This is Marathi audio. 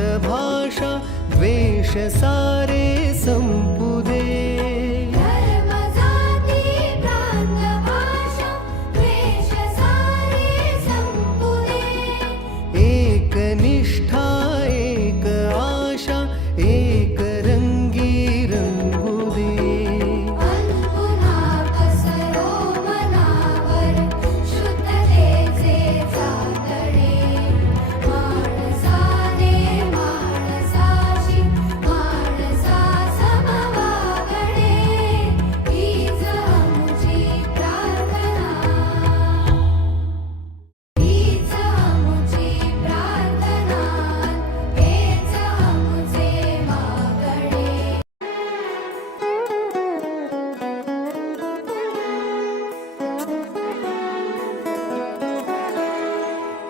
भाषा द्वेष सारे संपू.